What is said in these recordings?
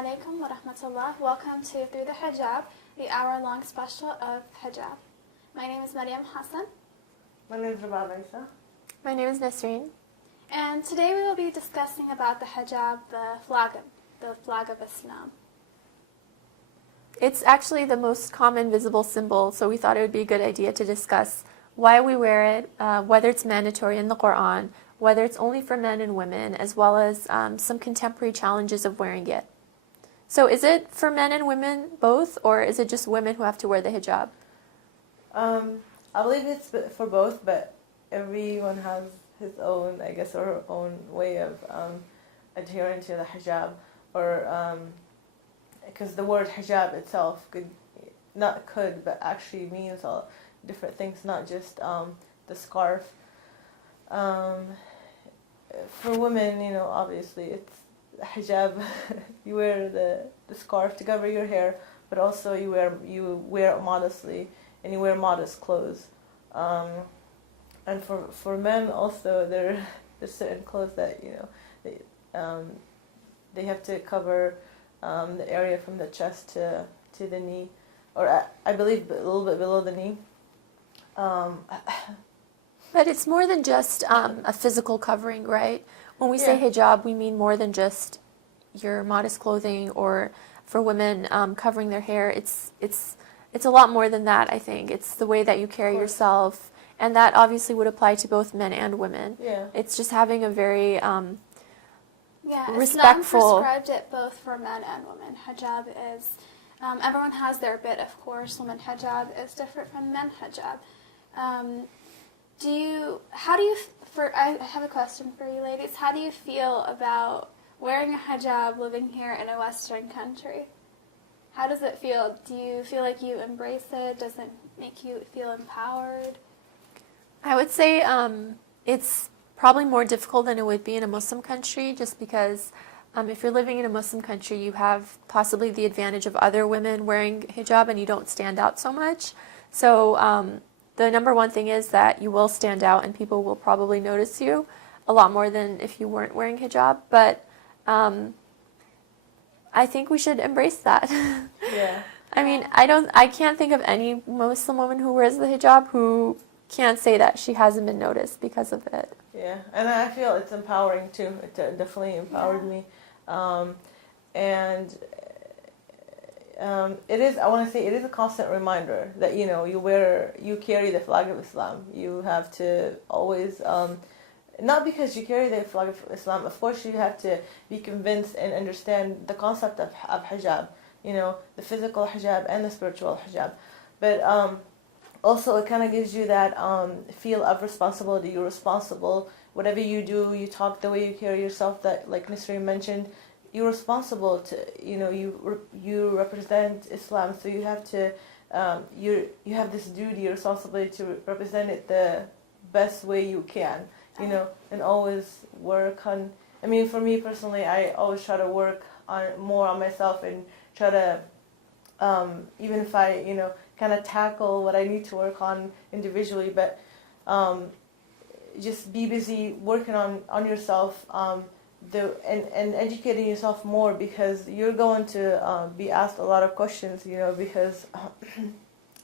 alaikum wa rahmatullah. Welcome to Through the Hijab, the hour-long special of hijab. My name is Maryam Hassan. My name is Rabab Isa. My name is Nasreen. And today we will be discussing about the hijab, the flag of Islam. It's actually the most common visible symbol, so we thought it would be a good idea to discuss why we wear it, whether it's mandatory in the Quran, whether it's only for men and women, as well as some contemporary challenges of wearing it. So is it for men and women both, or is it just women who have to wear the hijab? I believe it's for both, but everyone has his own, I guess, or her own way of adhering to the hijab, or because the word hijab itself but actually means all different things, not just the scarf. For women, obviously it's hijab. You wear the scarf to cover your hair, but also you wear it modestly, and you wear modest clothes. And for men also, there's certain clothes that they have to cover the area from the chest to the knee, or I believe a little bit below the knee. But it's more than just a physical covering, right? When we say hijab, we mean more than just your modest clothing, or for women covering their hair. It's a lot more than that, I think. It's the way that you carry yourself, and that obviously would apply to both men and women. Yeah. It's just having a very respectful... Islam prescribed it both for men and women. Hijab is... everyone has their bit, of course. Women hijab is different from men hijab. I have a question for you ladies. How do you feel about wearing a hijab living here in a Western country? How does it feel? Do you feel like you embrace it? Does it make you feel empowered? I would say it's probably more difficult than it would be in a Muslim country, just because if you're living in a Muslim country, you have possibly the advantage of other women wearing hijab and you don't stand out so much. So the number one thing is that you will stand out and people will probably notice you a lot more than if you weren't wearing hijab. But I think we should embrace that. Yeah. I mean, I can't think of any Muslim woman who wears the hijab who can't say that she hasn't been noticed because of it. Yeah, and I feel it's empowering too. It definitely empowered me. And it is, I want to say, it is a constant reminder that, you carry the flag of Islam. You have to always, not because you carry the flag of Islam, of course you have to be convinced and understand the concept of hijab, the physical hijab and the spiritual hijab. But also it kind of gives you that feel of responsibility. You're responsible. Whatever you do, you talk, the way you carry yourself, that, like Nisreen mentioned, you're responsible to, you represent Islam, so you have to, you have this duty, responsibility to represent it the best way you can, and always work on. I mean, for me personally, I always try to work more on myself and try to, even if I, kind of tackle what I need to work on individually, but just be busy working on yourself. And educating yourself more, because you're going to be asked a lot of questions,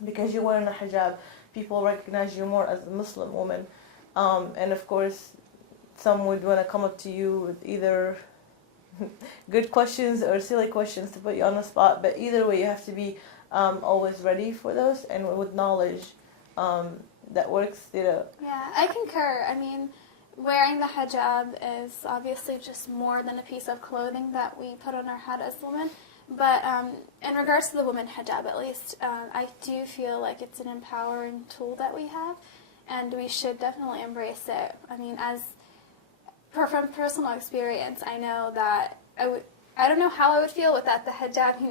because you're wearing a hijab, people recognize you more as a Muslim woman, and of course some would want to come up to you with either good questions or silly questions to put you on the spot, but either way you have to be always ready for those, and with knowledge that works. Yeah, I concur. I mean, wearing the hijab is obviously just more than a piece of clothing that we put on our head as women. But in regards to the woman hijab, at least, I do feel like it's an empowering tool that we have, and we should definitely embrace it. I mean, from personal experience, I know that I don't know how I would feel without the hijab.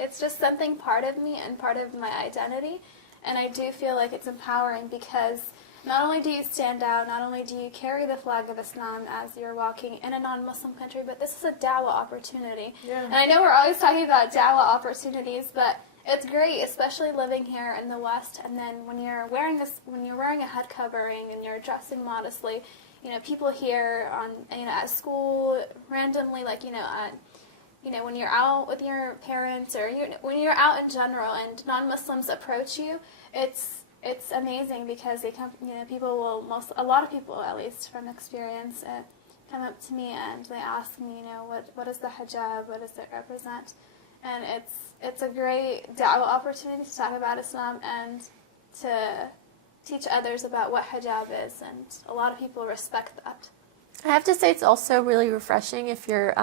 It's just something part of me and part of my identity, and I do feel like it's empowering because not only do you stand out, not only do you carry the flag of Islam as you're walking in a non-Muslim country, but this is a dawah opportunity. Yeah. And I know we're always talking about dawah opportunities, but it's great, especially living here in the West. And then when you're wearing a head covering and you're dressing modestly, people here at school randomly, when you're out with your parents or when you're out in general and non-Muslims approach you, it's amazing because they come, a lot of people, at least from experience, come up to me and they ask me, what is the hijab, what does it represent? And it's a great da'wah opportunity to talk about Islam and to teach others about what hijab is, and a lot of people respect that. I have to say it's also really refreshing if you're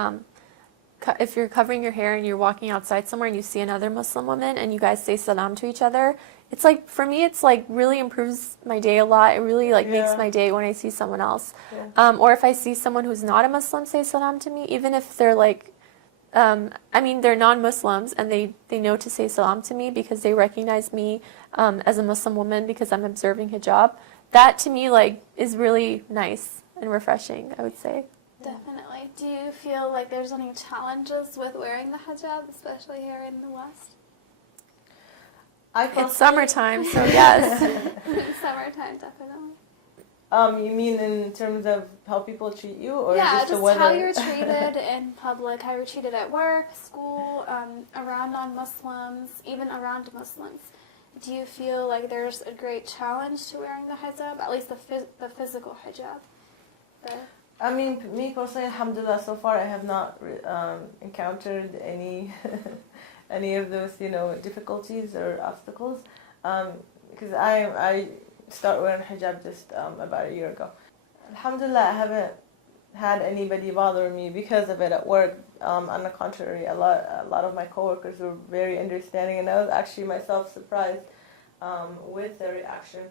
covering your hair and you're walking outside somewhere and you see another Muslim woman and you guys say salam to each other. It's like, for me, it's like really improves my day a lot. It really makes my day when I see someone else. Yeah. Or if I see someone who's not a Muslim say salam to me, even if they're like, they're non-Muslims and they know to say salam to me because they recognize me as a Muslim woman because I'm observing hijab. That to me is really nice and refreshing, I would say. Definitely. Do you feel like there's any challenges with wearing the hijab, especially here in the West? It's summertime, so yes. Summertime, definitely. You mean in terms of how people treat you, or just the weather? how you're treated in public, how you're treated at work, school, around non-Muslims, even around Muslims. Do you feel like there's a great challenge to wearing the hijab, at least the physical hijab? Me personally, alhamdulillah, so far I have not encountered any any of those, difficulties or obstacles, because I started wearing hijab just about a year ago. Alhamdulillah, I haven't had anybody bother me because of it at work. On the contrary, a lot of my coworkers were very understanding, and I was actually myself surprised with their reaction.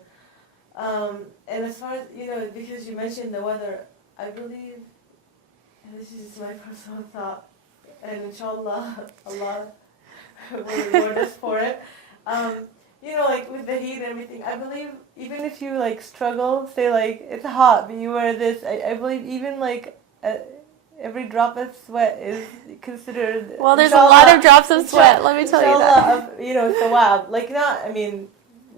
And as far as, because you mentioned the weather, I believe, and this is just my personal thought, and inshallah, Allah will reward us for it. With the heat and everything, I believe even if you struggle, say it's hot, but you wear this, I believe even every drop of sweat is considered. Well, there's a lot of drops of sweat. Let me tell you that. Thawab.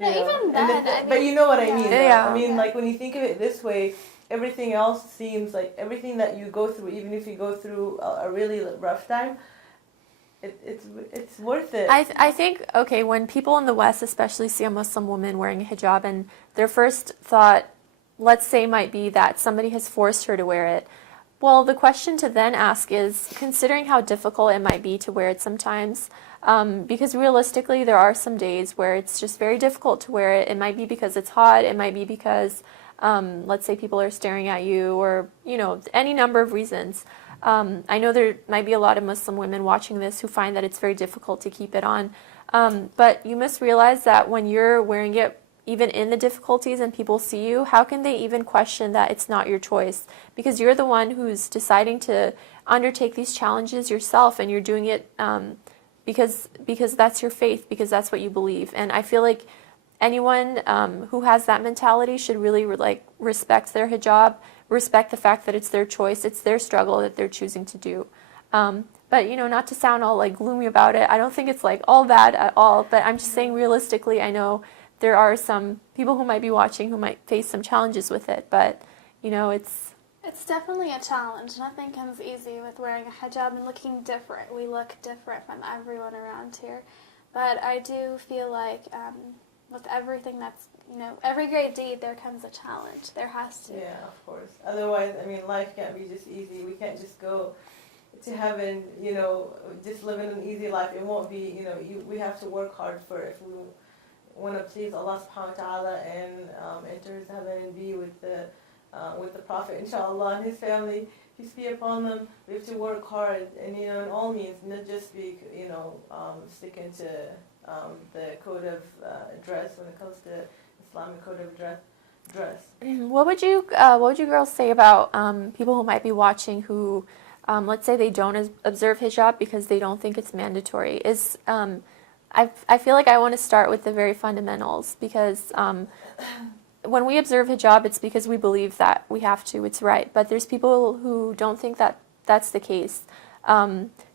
Even then, but you know what I mean. Yeah. When you think of it this way, everything else seems like everything that you go through, even if you go through a really rough time, it's worth it. I think, when people in the West especially see a Muslim woman wearing a hijab and their first thought, let's say, might be that somebody has forced her to wear it. Well, the question to then ask is, considering how difficult it might be to wear it sometimes, because realistically there are some days where it's just very difficult to wear it. It might be because it's hot, it might be because, let's say, people are staring at you, or, any number of reasons. I know there might be a lot of Muslim women watching this who find that it's very difficult to keep it on. But you must realize that when you're wearing it, even in the difficulties and people see you, how can they even question that it's not your choice? Because you're the one who's deciding to undertake these challenges yourself, and you're doing it because that's your faith, because that's what you believe. And I feel like anyone who has that mentality should really respect their hijab, respect the fact that it's their choice, it's their struggle that they're choosing to do. But not to sound all gloomy about it, I don't think it's all bad at all, but I'm just saying realistically, I know there are some people who might be watching who might face some challenges with it, but it's definitely a challenge. Nothing comes easy with wearing a hijab and looking different. We look different from everyone around here, but I do feel like with everything that's, every great deed, there comes a challenge. There has to. Yeah, of course. Otherwise, life can't be just easy. We can't just go to heaven, just living an easy life. It won't be, we have to work hard for it. If we want to please Allah subhanahu wa ta'ala and enter his heaven and be with the Prophet, inshallah, and his family, peace be upon them. We have to work hard and, in all means, not just be, sticking to the code of dress when it comes to Islamic code of dress. What would you girls say about people who might be watching who, let's say they don't observe hijab because they don't think it's mandatory? I feel like I want to start with the very fundamentals, because when we observe hijab, it's because we believe that we have to, it's right. But there's people who don't think that that's the case.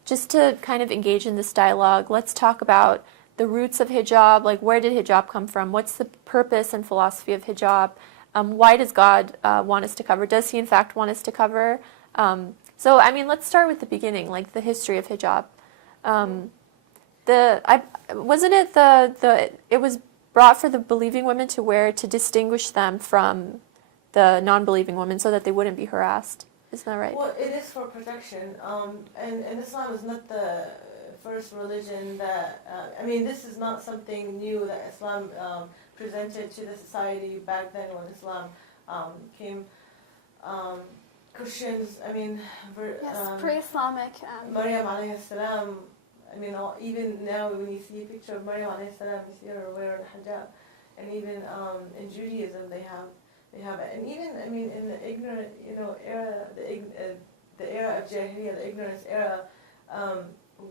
Just to kind of engage in this dialogue, let's talk about the roots of hijab, where did hijab come from? What's the purpose and philosophy of hijab? Why does God want us to cover? Does he in fact want us to cover? So, I mean, let's start with the beginning, like the history of hijab. Wasn't it it was brought for the believing women to wear to distinguish them from the non-believing women so that they wouldn't be harassed. Isn't that right? Well, it is for protection, and Islam is not the first religion that, I mean, this is not something new that Islam presented to the society back then when Islam came. Christians, I mean, pre-Islamic. Maryam alayhi salam, I mean, even now when you see a picture of Maryam alayhi salam, you see her wearing a hijab, and even in Judaism they have it, and even, I mean, in the ignorant, era, the era of Jahiliyyah, the ignorance era,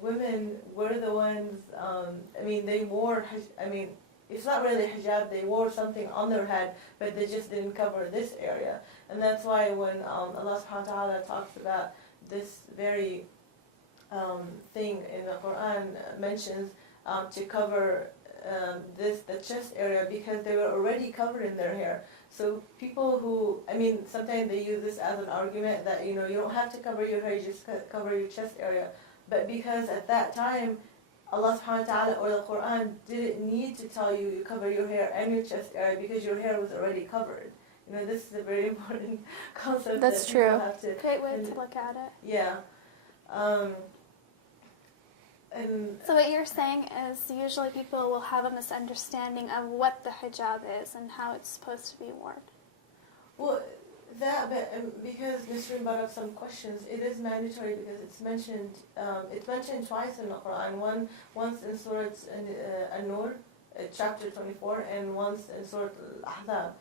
women were the ones, I mean, they wore, I mean, it's not really hijab, they wore something on their head, but they just didn't cover this area. And that's why when Allah subhanahu wa ta'ala talks about this very thing in the Quran, mentions to cover the chest area, because they were already covered in their hair. So people who, I mean, sometimes they use this as an argument that, you don't have to cover your hair, you just cover your chest area. But because at that time, Allah subhanahu wa ta'ala or the Quran didn't need to tell you cover your hair and your chest area, because your hair was already covered. This is a very important concept. That's that true. Have to, Great way to look at it. Yeah. And so what you're saying is usually people will have a misunderstanding of what the hijab is and how it's supposed to be worn. Well, but because Nisreen brought up some questions, it is mandatory because it's mentioned twice in the Quran. Once in Surah An-Nur, chapter 24, and once in Surah Al-Ahzab.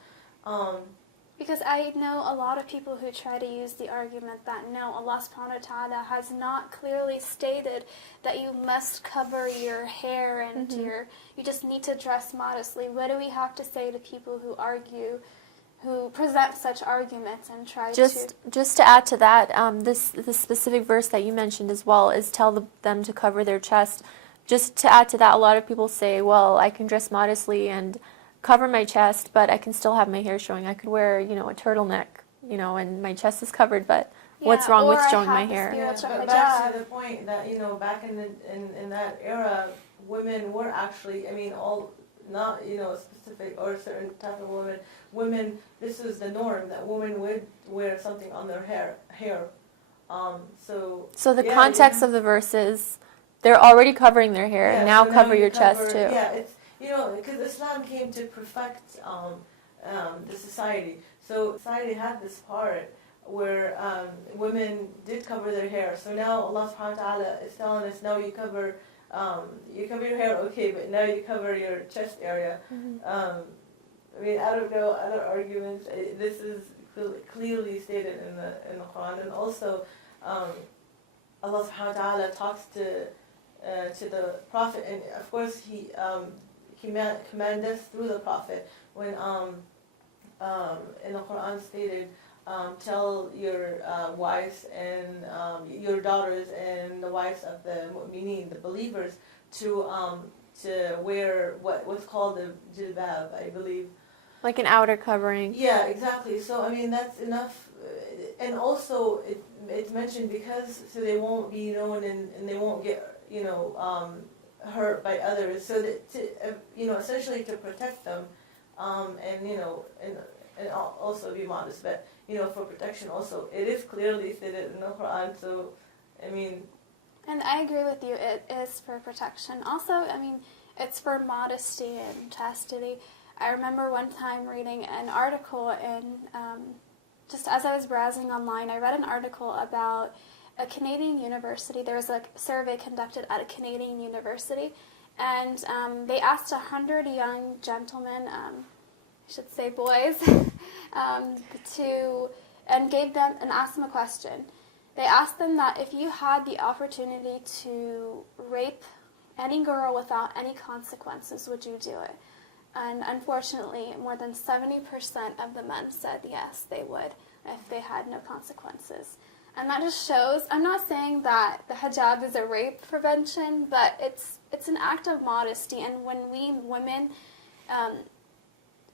Because I know a lot of people who try to use the argument that no, Allah subhanahu wa ta'ala has not clearly stated that you must cover your hair and you just need to dress modestly. What do we have to say to people who argue, who present such arguments and try Just to add to that, this specific verse that you mentioned as well is tell them to cover their chest. Just to add to that, a lot of people say, well, I can dress modestly and cover my chest, but I can still have my hair showing. I could wear, a turtleneck, and my chest is covered, but what's wrong with showing my hair? Yeah, but back to the point that, back in that era, women were actually, I mean, all, not, specific or certain type of women, this was the norm, that women would wear something on their hair. So the context of the verse is they're already covering their hair, and now cover your chest too. Yeah, it's, because Islam came to perfect the society. So society had this part where women did cover their hair. So now Allah subhanahu wa ta'ala is telling us, now you cover your hair, okay, but now you cover your chest area. I mean, I don't know other arguments. This is clearly stated in the Quran, and also Allah subhanahu wa ta'ala talks to the Prophet, and of course he command us through the Prophet when in the Quran stated, tell your wives and your daughters and the wives of the mu'mineen, the believers, to wear what's called the jilbab, I believe. Like an outer covering. Yeah, exactly. So I mean that's enough, and also it's mentioned because so they won't be known and they won't get hurt by others, so that to, essentially to protect them, and also be modest, but for protection also, it is clearly stated in the Quran. So I mean, and I agree with you, it is for protection. Also, I mean, it's for modesty and chastity. I remember one time reading an article in just as I was browsing online, I read an article about a Canadian university. There was a survey conducted at a Canadian university, and they asked 100 young gentlemen, I should say boys, and asked them a question. They asked them that if you had the opportunity to rape any girl without any consequences, would you do it? And unfortunately, more than 70% of the men said yes, they would, if they had no consequences. And that just shows, I'm not saying that the hijab is a rape prevention, but it's an act of modesty. And when we women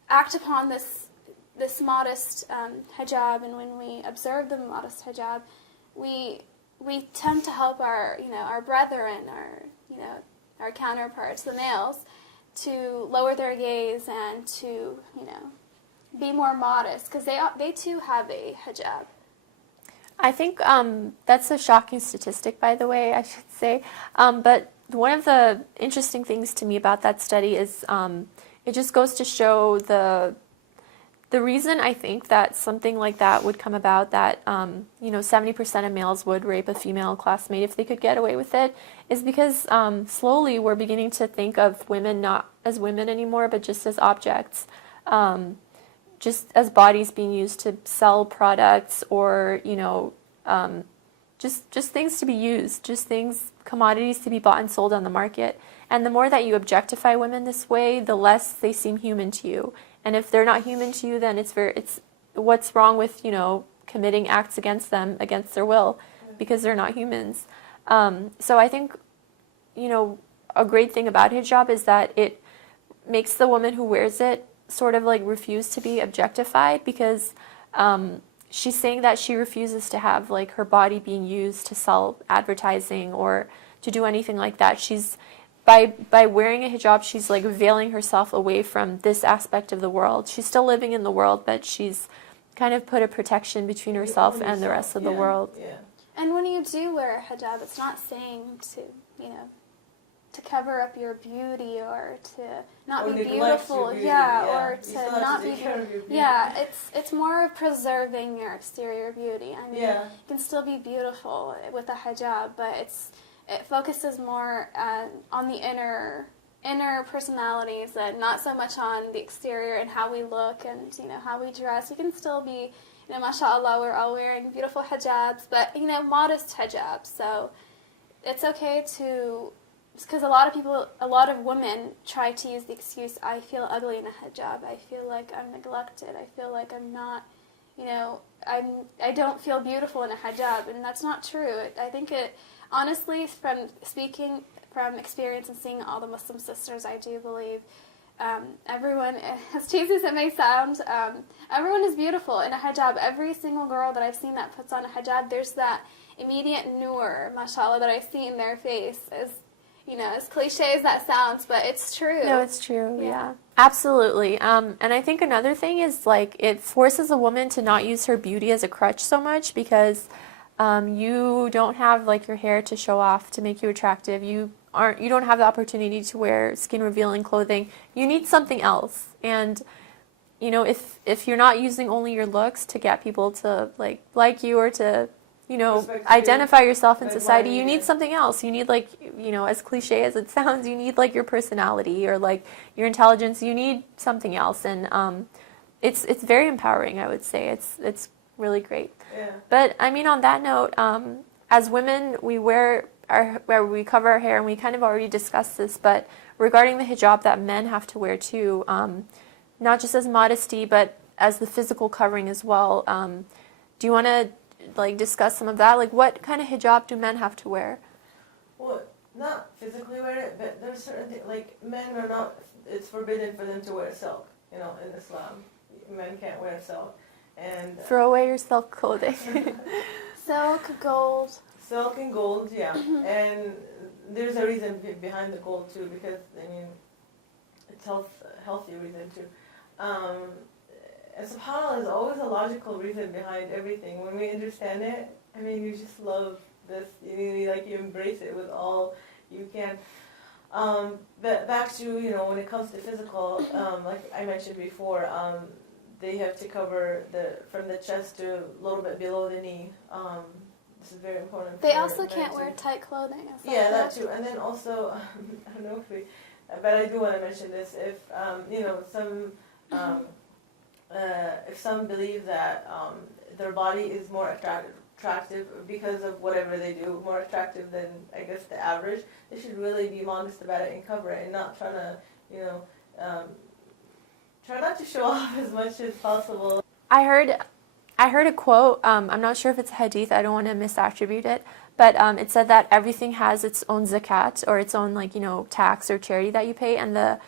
act upon this modest hijab, and when we observe the modest hijab, we tend to help our our brethren, our counterparts, the males, to lower their gaze and to be more modest, because they too have a hijab. I think that's a shocking statistic, by the way, I should say. But one of the interesting things to me about that study is it just goes to show the reason I think that something like that would come about, that 70% of males would rape a female classmate if they could get away with it, is because slowly we're beginning to think of women not as women anymore, but just as objects. Just as bodies being used to sell products, or just things to be used, just commodities to be bought and sold on the market. And the more that you objectify women this way, the less they seem human to you. And if they're not human to you, then it's what's wrong with committing acts against them against their will, because they're not humans. So I think a great thing about hijab is that it makes the woman who wears it sort of like refuse to be objectified, because she's saying that she refuses to have like her body being used to sell advertising or to do anything like that. She's by wearing a hijab, she's like veiling herself away from this aspect of the world. She's still living in the world, but she's kind of put a protection between herself and the rest of the world. Yeah. And when you do wear a hijab, it's not saying to to cover up your beauty or to not be beautiful, or to not be it's more of preserving your exterior beauty. I mean, you can still be beautiful with a hijab, but it focuses more on the inner personalities and not so much on the exterior and how we look and how we dress. We can still be, mashallah, we're all wearing beautiful hijabs, but modest hijabs. So it's okay to, because a lot of women try to use the excuse, I feel ugly in a hijab, I feel like I'm neglected, I feel like I'm not, I don't feel beautiful in a hijab, and that's not true. I think honestly, from speaking from experience and seeing all the Muslim sisters, I do believe everyone, as cheesy as it may sound, everyone is beautiful in a hijab. Every single girl that I've seen that puts on a hijab, there's that immediate nur, mashallah, that I see in their face. As cliche as that sounds, but it's true. No, it's true, yeah. Absolutely. And I think another thing is, like, it forces a woman to not use her beauty as a crutch so much, because you don't have, like, your hair to show off to make you attractive. You don't have the opportunity to wear skin-revealing clothing. You need something else. And, if you're not using only your looks to get people to, like you or to identify yourself in society, you need something else. You need, like, as cliche as it sounds, you need, like, your personality or, like, your intelligence. You need something else, and it's very empowering, I would say. It's really great. Yeah. But I mean, on that note, as women, we we cover our hair, and we kind of already discussed this. But regarding the hijab that men have to wear too, not just as modesty, but as the physical covering as well. Do you want to discuss some of that? Like, what kind of hijab do men have to wear? Well, not physically wear it, but there's certain things, like, men are not, it's forbidden for them to wear silk, in Islam. Men can't wear silk. And throw away your silk clothing. Silk, gold. Silk and gold, yeah. And there's a reason behind the gold, too, because, it's healthy reason, too. And subhanAllah, there's always a logical reason behind everything. When we understand it, you just love this. You embrace it with all you can. But back to, when it comes to physical, like I mentioned before, they have to cover from the chest to a little bit below the knee. This is very important. They also can't wear tight clothing. Yeah, that too. And then also, I don't know but I do want to mention this. If if some believe that their body is more attractive because of whatever they do, more attractive than, I guess, the average, they should really be modest about it and cover it, and not try to, try not to show off as much as possible. I heard a quote, I'm not sure if it's a hadith, I don't want to misattribute it, but it said that everything has its own zakat, or its own, tax or charity that you pay, and the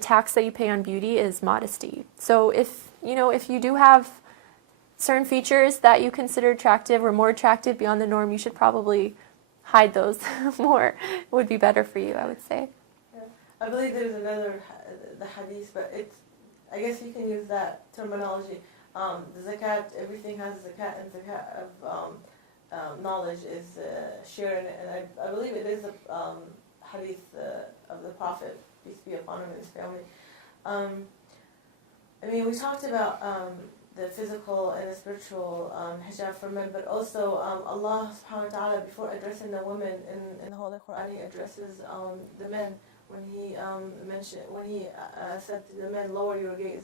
tax that you pay on beauty is modesty. So if you do have certain features that you consider attractive or more attractive beyond the norm, you should probably hide those more. It would be better for you, I would say. Yeah. I believe there's another, the hadith, but it's, I guess you can use that terminology. The zakat, everything has zakat, and zakat of knowledge is sharing it. And I believe it is a hadith of the Prophet, peace be upon him and his family. I mean, we talked about the physical and the spiritual hijab for men, but also Allah subhanahu wa ta'ala, before addressing the women in the Holy Quran, He addresses the men when He said to the men, lower your gaze,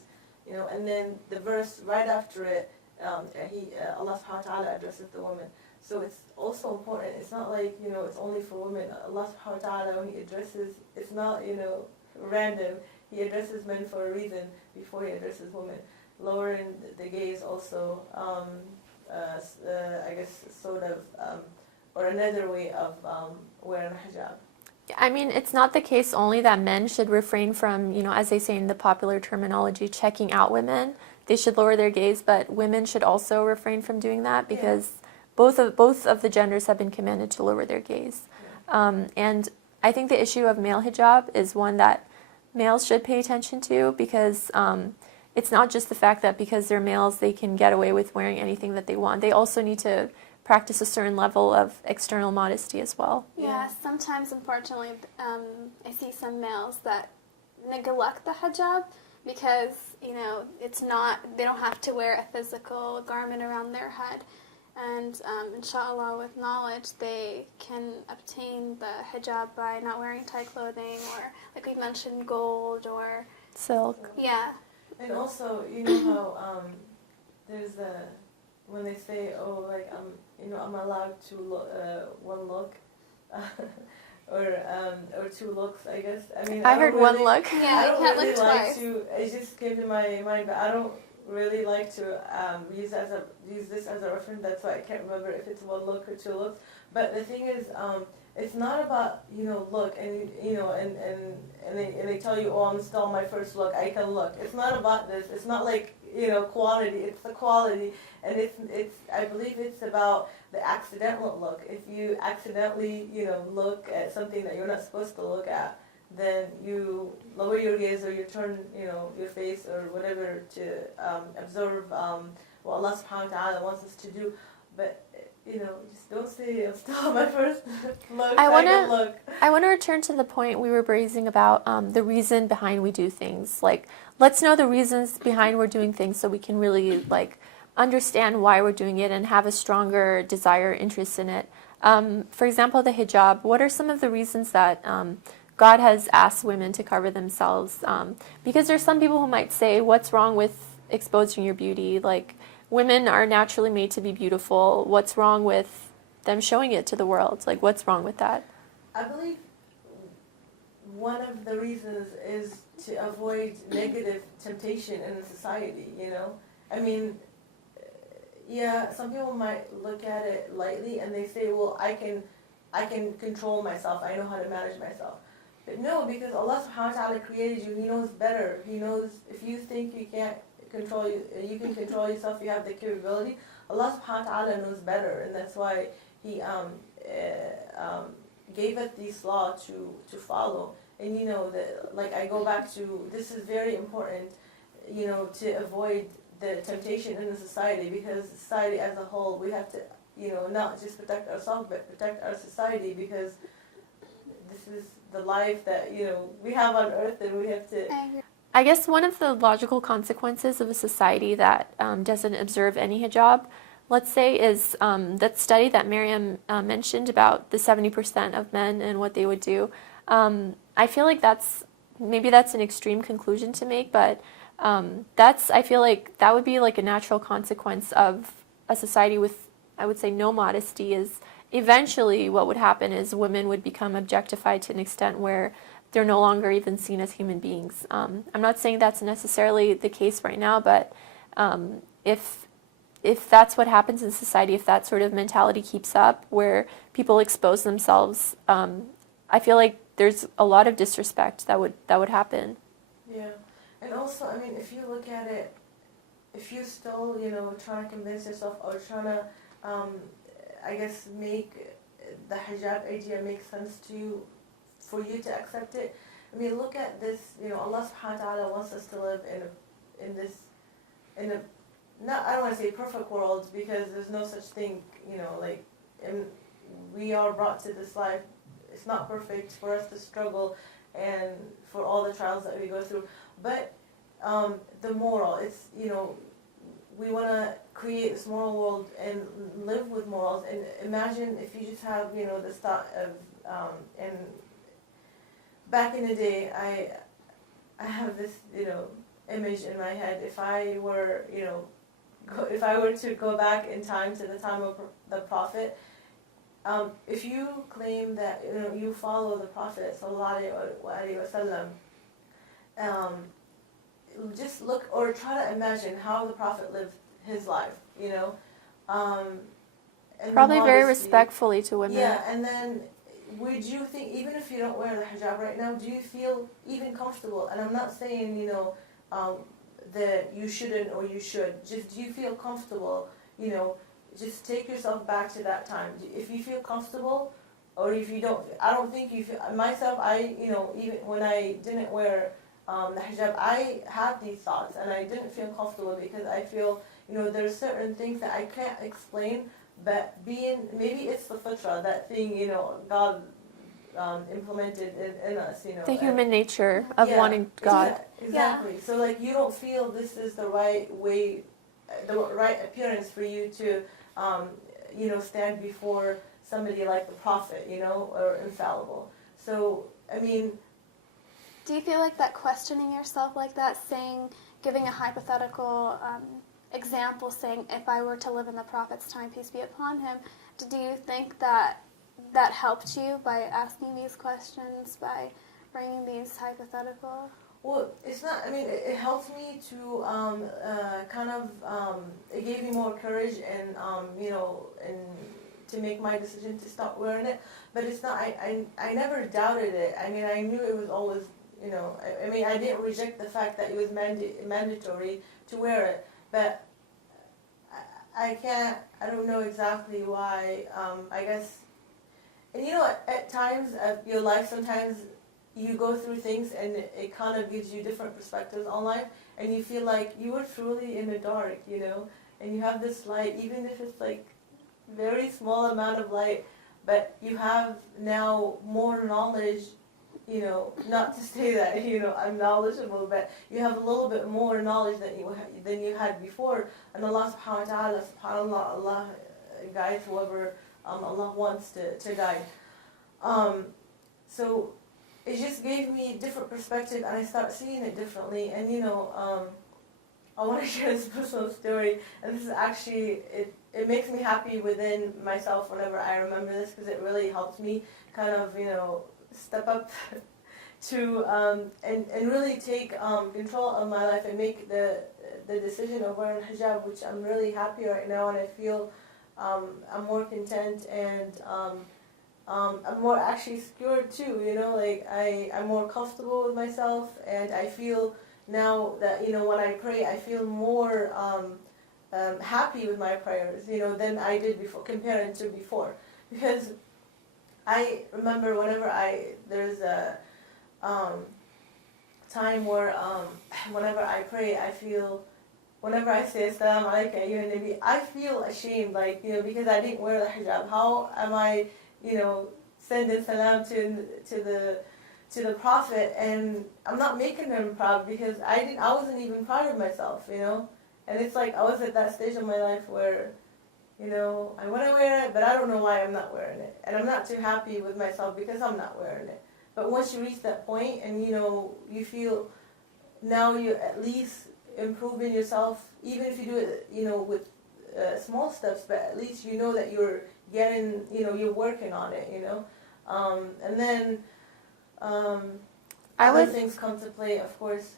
you know, and then the verse right after it, Allah subhanahu wa ta'ala addresses the women. So it's also important. It's not like, you know, it's only for women. Allah subhanahu wa ta'ala, when He addresses, it's not, you know, random. He addresses men for a reason before He addresses women. Lowering the gaze also, I guess, sort of, or another way of wearing a hijab. I mean, it's not the case only that men should refrain from, you know, as they say in the popular terminology, checking out women. They should lower their gaze, but women should also refrain from doing that because both of the genders have been commanded to lower their gaze. And I think the issue of male hijab is one that males should pay attention to because it's not just the fact that because they're males they can get away with wearing anything that they want. They also need to practice a certain level of external modesty as well. Yeah, sometimes, unfortunately, I see some males that neglect the hijab because, you know, it's not, they don't have to wear a physical garment around their head. And inshallah, with knowledge, they can obtain the hijab by not wearing tight clothing or, like we mentioned, gold or silk. Yeah. And also, you know how there's when they say, oh, like I'm allowed to look, one look, or two looks, I guess. I mean, I heard one look. Yeah, I you don't can't really look like twice. to. It just came to my mind, but I don't really like to use this as a reference. That's why I can't remember if it's one look or two looks. But the thing is, it's not about, you know, look and, you know, and they tell you, oh, I'm still on my first look, I can look. It's not about this. It's not like, you know, quantity. It's the quality, and it's I believe it's about the accidental look. If you accidentally, you know, look at something that you're not supposed to look at, then you lower your gaze or you turn, you know, your face or whatever to observe what Allah subhanahu wa ta'ala wants us to do. But, you know, just don't say I'm still on my first look. I want to return to the point we were raising about the reason behind we do things. Like, let's know the reasons behind we're doing things so we can really, like, understand why we're doing it and have a stronger desire, interest in it. For example, the hijab. What are some of the reasons that God has asked women to cover themselves? Because there's some people who might say, what's wrong with exposing your beauty? Like, women are naturally made to be beautiful. What's wrong with them showing it to the world? Like, what's wrong with that? I believe one of the reasons is to avoid negative temptation in the society, you know? I mean, yeah, some people might look at it lightly and they say, well, I can control myself. I know how to manage myself. But no, because Allah subhanahu wa ta'ala created you. He knows better. He knows if you think you can't control you can control yourself, you have the capability. Allah subhanahu wa ta'ala knows better, and that's why He gave us this law to follow. And you know, like I go back to, this is very important, you know, to avoid the temptation in the society, because society as a whole, we have to, you know, not just protect ourselves, but protect our society, because this is the life that, you know, we have on earth, and we have to. I guess one of the logical consequences of a society that doesn't observe any hijab, let's say, is that study that Miriam mentioned about the 70% of men and what they would do. I feel like that's an extreme conclusion to make, but I feel like that would be like a natural consequence of a society with, I would say, no modesty. Is eventually what would happen is women would become objectified to an extent where they're no longer even seen as human beings. I'm not saying that's necessarily the case right now, but if that's what happens in society, if that sort of mentality keeps up, where people expose themselves, I feel like there's a lot of disrespect that would happen. Yeah, and also, I mean, if you look at it, if you still, trying to convince yourself or trying to, I guess, make the hijab idea make sense to you, for you to accept it. I mean, look at this. Allah Subhanahu wa Taala wants us to live in a not, I don't want to say perfect world, because there's no such thing. And we are brought to this life. It's not perfect for us to struggle and for all the trials that we go through. But the moral, it's, we want to create this moral world and live with morals. And imagine if you just have, this thought of, and back in the day, I have this, image in my head. If I were, if I were to go back in time to the time of the Prophet, if you claim that you follow the Prophet sallallahu alaihi wasallam, just look or try to imagine how the Prophet lived his life. And Probably very respectfully to women. Yeah, and then would you think, even if you don't wear the hijab right now, do you feel even comfortable? And I'm not saying that you shouldn't or you should. Just, do you feel comfortable? Just take yourself back to that time. If you feel comfortable, or if you don't, I don't think you feel. Myself, even when I didn't wear the hijab, I had these thoughts, and I didn't feel comfortable because I feel, there's certain things that I can't explain, but maybe it's the fitra, that thing, God implemented in us, The human nature of wanting God. Exactly. So, you don't feel this is the right way, the right appearance for you to, stand before somebody like the Prophet, or infallible. So, I mean... Do you feel like that questioning yourself like that, giving a hypothetical example, saying, if I were to live in the Prophet's time, peace be upon him, do you think that helped you by asking these questions, by bringing these hypothetical? Well, it's not, it helped me to it gave me more courage and, and to make my decision to stop wearing it. But it's not, I never doubted it. I knew it was always, I didn't reject the fact that it was mandatory to wear it. But I don't know exactly why, I guess. And at times of your life, sometimes you go through things and it kind of gives you different perspectives on life, and you feel like you were truly in the dark, and you have this light, even if it's very small amount of light, but you have now more knowledge, not to say that, I'm knowledgeable, but you have a little bit more knowledge than you had before, and Allah subhanahu wa ta'ala, subhanallah, Allah guides whoever Allah wants to guide. So it just gave me a different perspective, and I started seeing it differently. And I want to share this personal story, and this is actually, it makes me happy within myself whenever I remember this, because it really helps me kind of step up to and really take control of my life and make the decision of wearing hijab, which I'm really happy right now, and I feel I'm more content, and I'm more actually secure too, I'm more comfortable with myself, and I feel now that, when I pray, I feel more happy with my prayers, than I did before, compared to before. Because I remember whenever there's a time where whenever I pray, whenever I say Assalamu alaikum ayyuhan nabi, I feel ashamed, because I didn't wear the hijab. How am I, sending salam to the Prophet, and I'm not making him proud, because I wasn't even proud of myself, And it's I was at that stage of my life where, I want to wear it, but I don't know why I'm not wearing it. And I'm not too happy with myself because I'm not wearing it. But once you reach that point and, you feel now you're at least improving yourself, even if you do it, with small steps, but at least you know that you're getting, you're working on it, And then other things come to play, of course.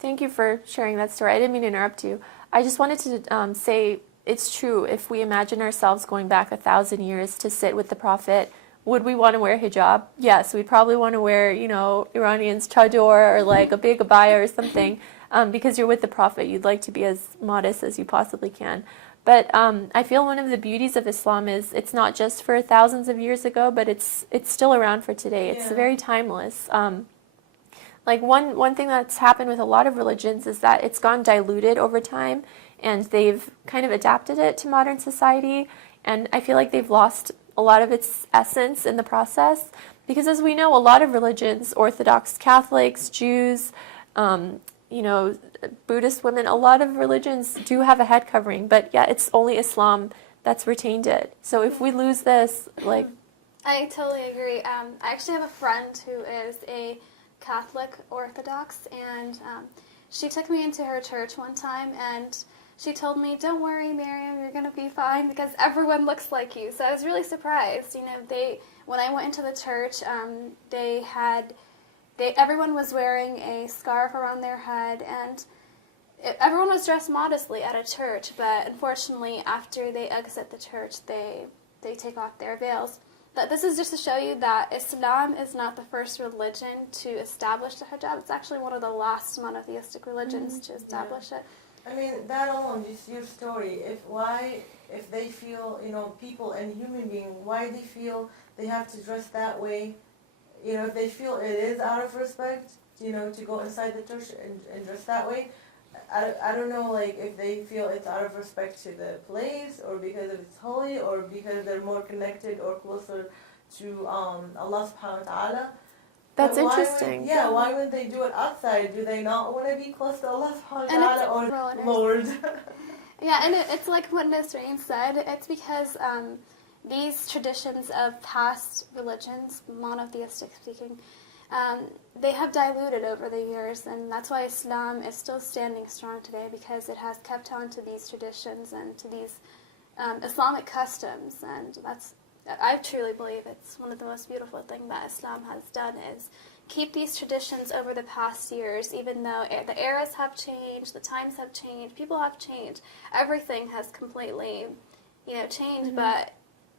Thank you for sharing that story. I didn't mean to interrupt you. I just wanted to say it's true. If we imagine ourselves going back 1,000 years to sit with the Prophet, would we want to wear hijab? Yes, we'd probably want to wear, Iranians chador or a big abaya or something. because you're with the Prophet. You'd like to be as modest as you possibly can. But I feel one of the beauties of Islam is it's not just for thousands of years ago, but it's still around for today. It's very timeless. Like one thing that's happened with a lot of religions is that it's gone diluted over time, and they've kind of adapted it to modern society. And I feel like they've lost a lot of its essence in the process, because as we know, a lot of religions, Orthodox Catholics, Jews, Buddhist women, a lot of religions do have a head covering, but yeah, it's only Islam that's retained it. So if we lose this, like... I totally agree. I actually have a friend who is a Catholic Orthodox, and she took me into her church one time, and she told me, "Don't worry, Miriam, you're going to be fine because everyone looks like you." So I was really surprised. When I went into the church, everyone was wearing a scarf around their head, and everyone was dressed modestly at a church, but unfortunately, after they exit the church, they take off their veils. But this is just to show you that Islam is not the first religion to establish the hijab. It's actually one of the last monotheistic religions to establish it. I mean, that alone, just your story, if they feel, people and human being, why they feel they have to dress that way, if they feel it is out of respect, to go inside the church and dress that way, I don't know, like, if they feel it's out of respect to the place, or because it's holy, or because they're more connected or closer to Allah subhanahu wa ta'ala. That's interesting. Why would they do it outside? Do they not want to be close to Allah subhanahu wa ta'ala or Lord? Yeah, and it's like what Nasreen said. It's because these traditions of past religions, monotheistic speaking, they have diluted over the years, and that's why Islam is still standing strong today, because it has kept on to these traditions and to these Islamic customs, and I truly believe it's one of the most beautiful things that Islam has done is keep these traditions over the past years, even though the eras have changed, the times have changed, people have changed, everything has completely, changed, but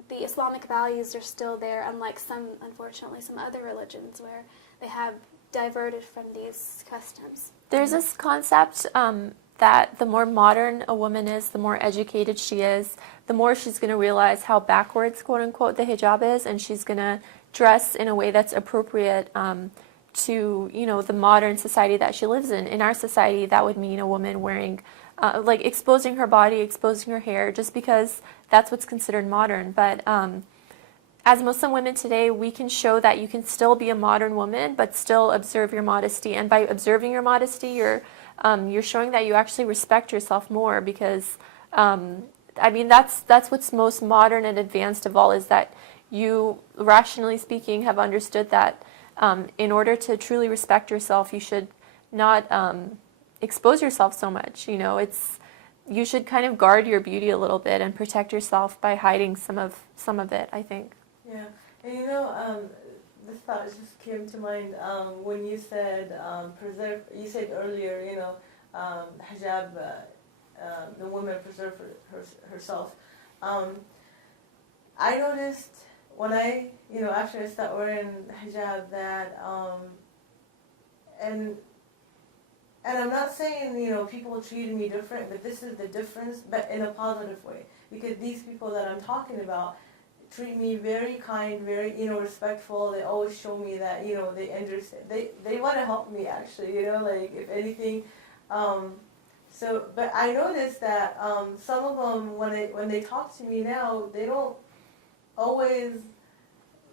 the Islamic values are still there, unlike unfortunately, some other religions where they have diverted from these customs. There's this concept that the more modern a woman is, the more educated she is, the more she's going to realize how backwards, quote unquote, the hijab is, and she's going to dress in a way that's appropriate to, the modern society that she lives in. In our society, that would mean a woman wearing, exposing her body, exposing her hair, just because that's what's considered modern. But as Muslim women today, we can show that you can still be a modern woman, but still observe your modesty. And by observing your modesty, you're showing that you actually respect yourself more, because, that's what's most modern and advanced of all, is that you, rationally speaking, have understood that in order to truly respect yourself, you should not expose yourself so much. You should kind of guard your beauty a little bit and protect yourself by hiding some of it, I think. Yeah, and this thought just came to mind when you said preserve. You said earlier, hijab, the woman preserve herself. I noticed when after I started wearing hijab that, and I'm not saying, people treated me different, but this is the difference, but in a positive way, because these people that I'm talking about treat me very kind, very, respectful. They always show me that, they understand. They want to help me, actually, if anything. But I noticed that some of them, when they talk to me now, they don't always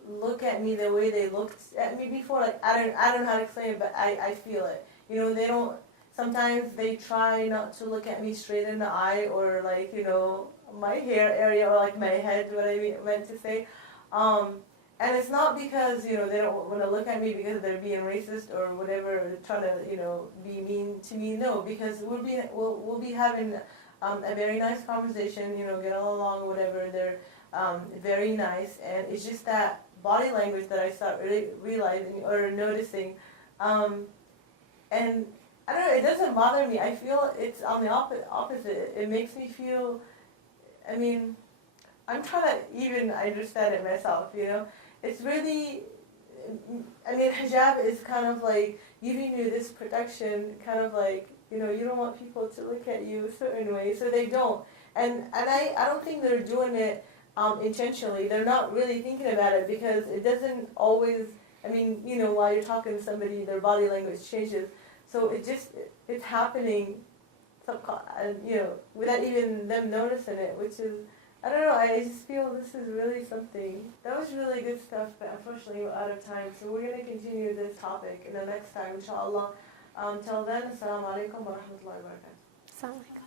look at me the way they looked at me before. Like, I don't know how to explain it, but I feel it. They don't. Sometimes they try not to look at me straight in the eye, or my hair area, or my head, what I meant to say. And it's not because, they don't want to look at me because they're being racist or whatever, trying to, be mean to me. No, because we'll be having a very nice conversation, get along, whatever. They're very nice, and it's just that body language that I start really realizing or noticing. And I don't know, it doesn't bother me. I feel it's on the opposite. It makes me feel, I'm trying to even understand it myself, It's really, hijab is kind of like giving you this protection, kind of like You know, you don't want people to look at you a certain way, so they don't. And I don't think they're doing it intentionally. They're not really thinking about it because it doesn't always, I mean, you know, while you're talking to somebody, their body language changes. So it's happening, you know, without even them noticing it, which is, I don't know, I just feel this is really something. That was really good stuff, but unfortunately we're out of time. So we're going to continue this topic in the next time, inshallah. Till then, assalamu alaikum wa rahmatullahi wa barakatuh. Assalamu alaikum.